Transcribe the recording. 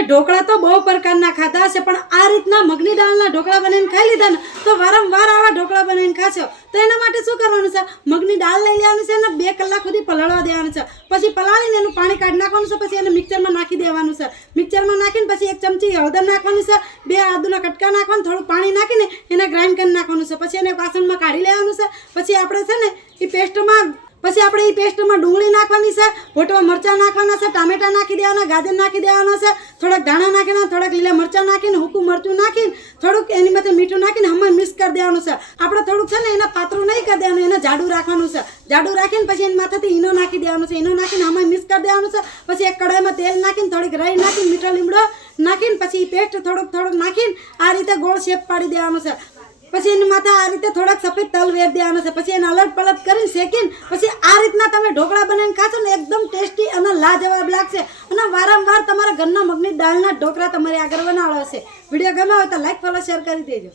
તમે ઢોકળા તો બહુ પ્રકારના ખાધા હશે, પણ આ રીતના મગની દાળના ઢોકળા બનાવીને ખાઈ લીધા ને તો વારંવાર આવા ઢોકળા બનાવીને ખાશો. તો એના માટે શું કરવાનું છે, મગની દાળ લઈ લેવાની છે અને 2 કલાક સુધી પલાળવા દેવાનું છે. પછી પલાળીને એનું પાણી કાઢી નાખવાનું છે. પછી એને મિક્સરમાં નાખી દેવાનું છે. મિક્સરમાં નાખીને પછી 1 ચમચી હળદર નાખવાની છે, 2 આદુના કટકા નાખવાનું, થોડું પાણી નાખીને એને ગ્રાઇન્ડ કરી નાખવાનું છે. પછી એને વાસણમાં કાઢી લેવાનું છે. પછી આપણે છે ને એ પેસ્ટમાં ડુંગળી નાખવાની છે, ભોટવા મરચાં નાખવાના છે, ટામેટા નાખી દેવાના, ગાજર નાખી દેવાના છે, થોડાક ધાણા નાખીને, થોડાક લીલા મરચાં નાખીને, હૂકું મરચું નાખીને, થોડુંક એની માથે મીઠું નાખીને હમણાં મિક્સ કરી દેવાનું છે. આપણે થોડુંક છે ને એના પાતળું નહીં કરી દેવાનું, એને જાડું રાખવાનું છે. જાડું રાખીને પછી એની માથેથી ઈનો નાખી દેવાનું છે. ઈનો નાખીને હમણાં મિક્સ કરી દેવાનું છે. પછી એક કડાઈમાં તેલ નાખીને, થોડીક રાઈ નાખીને, મીઠો લીમડો નાખીને, પછી પેસ્ટ થોડુંક નાખીને આ રીતે ગોળ શેપ પાડી દેવાનું છે. પછી એની માથે આ રીતે થોડાક સફેદ તલ વેર દેવાના છે. પછી એને અલટ પલટ કરીને શેકીને પછી આ રીતના તમે ઢોકળા બનાવીને ખાશો ને એકદમ ટેસ્ટી અને લાજવાબ લાગશે. અને વારંવાર તમારા ઘરના મગની દાળના ઢોકળા તમારી આગળ બનાવવા હશે. વિડીયો ગમે હોય તો લાઈક, ફોલો, શેર કરી દેજો.